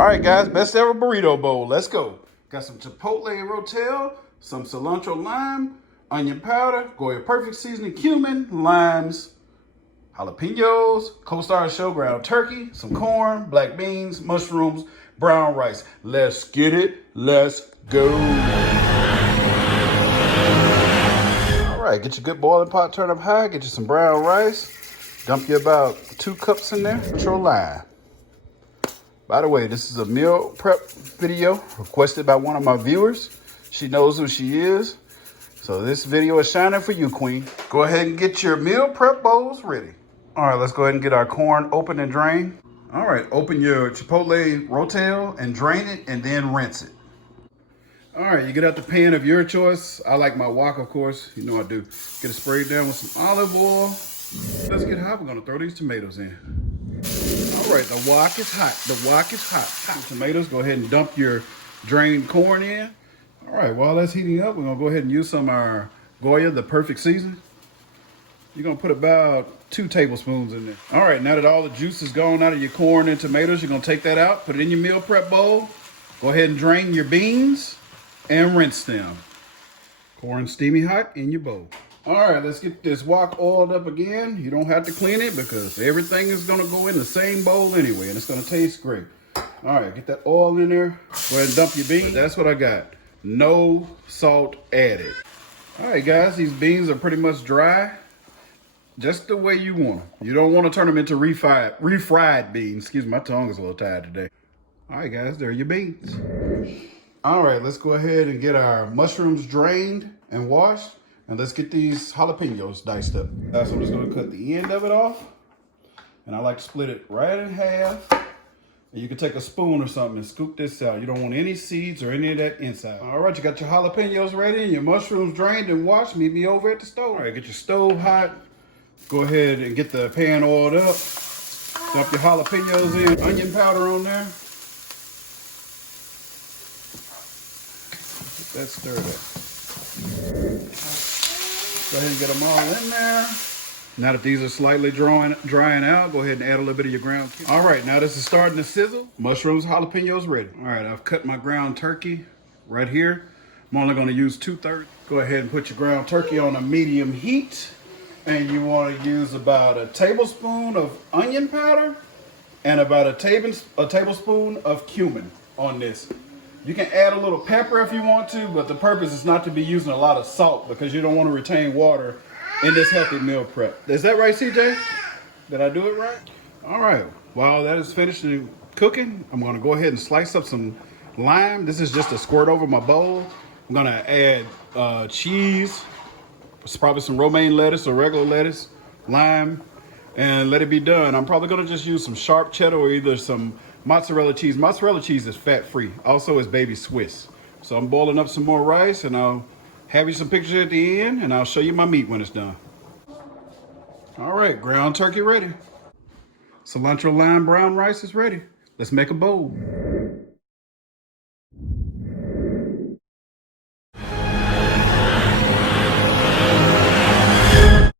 All right, guys, best ever burrito bowl. Let's go. Got some Chipotle rotel, some cilantro lime, onion powder, Goya perfect seasoning, cumin, limes, jalapenos, co-star show ground turkey, some corn, black beans, mushrooms, brown rice. Let's get it. Let's go. All right, get your good boiling pot, turn up high, get you some brown rice. Dump you about 2 cups in there, control lime. By the way, this is a meal prep video requested by one of my viewers. She knows who she is. So this video is shining for you, Queen. Go ahead and get your meal prep bowls ready. All right, let's go ahead and get our corn open and drained. All right, open your Chipotle rotel and drain it and then rinse it. All right, you get out the pan of your choice. I like my wok, of course. You know I do. Get it sprayed down with some olive oil. Let's get hot. We're gonna throw these tomatoes in. All right, the wok is hot. The wok is hot. Hot tomatoes. Go ahead and dump your drained corn in. All right, while that's heating up, we're gonna go ahead and use some of our Goya, the perfect seasoning. You're gonna put about 2 tablespoons in there. All right, now that all the juice is gone out of your corn and tomatoes, you're gonna take that out, put it in your meal prep bowl. Go ahead and drain your beans and rinse them. Corn steamy hot in your bowl. All right, let's get this wok oiled up again. You don't have to clean it because everything is gonna go in the same bowl anyway, and it's gonna taste great. All right, get that oil in there. Go ahead and dump your beans. That's what I got. No salt added. All right, guys, these beans are pretty much dry, just the way you want them. You don't want to turn them into refried beans. Excuse me, my tongue is a little tired today. All right, guys, there are your beans. All right, let's go ahead and get our mushrooms drained and washed. And let's get these jalapenos diced up. So I'm just gonna cut the end of it off. And I like to split it right in half. And you can take a spoon or something and scoop this out. You don't want any seeds or any of that inside. All right, you got your jalapenos ready and your mushrooms drained and washed. Meet me over at the stove. All right, get your stove hot. Go ahead and get the pan oiled up. Dump your jalapenos in. Onion powder on there. Get that stirred up. Go ahead and get them all in there. Now that these are slightly drying out, go ahead and add a little bit of your ground cumin. All right, now this is starting to sizzle. Mushrooms, jalapenos ready. All right, I've cut my ground turkey right here. I'm only gonna use 2/3. Go ahead and put your ground turkey on a medium heat. And you wanna use about a tablespoon of onion powder and about a tablespoon of cumin on this. You can add a little pepper if you want to, but the purpose is not to be using a lot of salt because you don't want to retain water in this healthy meal prep. Is that right, CJ? Did I do it right? All right, while that is finished cooking, I'm gonna go ahead and slice up some lime. This is just a squirt over my bowl. I'm gonna add cheese, it's probably some romaine lettuce or regular lettuce, lime, and let it be done. I'm probably gonna just use some sharp cheddar or either some mozzarella cheese. Mozzarella cheese is fat-free. Also, it's baby Swiss. So I'm boiling up some more rice, and I'll have you some pictures at the end, and I'll show you my meat when it's done. All right, ground turkey ready. Cilantro lime brown rice is ready. Let's make a bowl.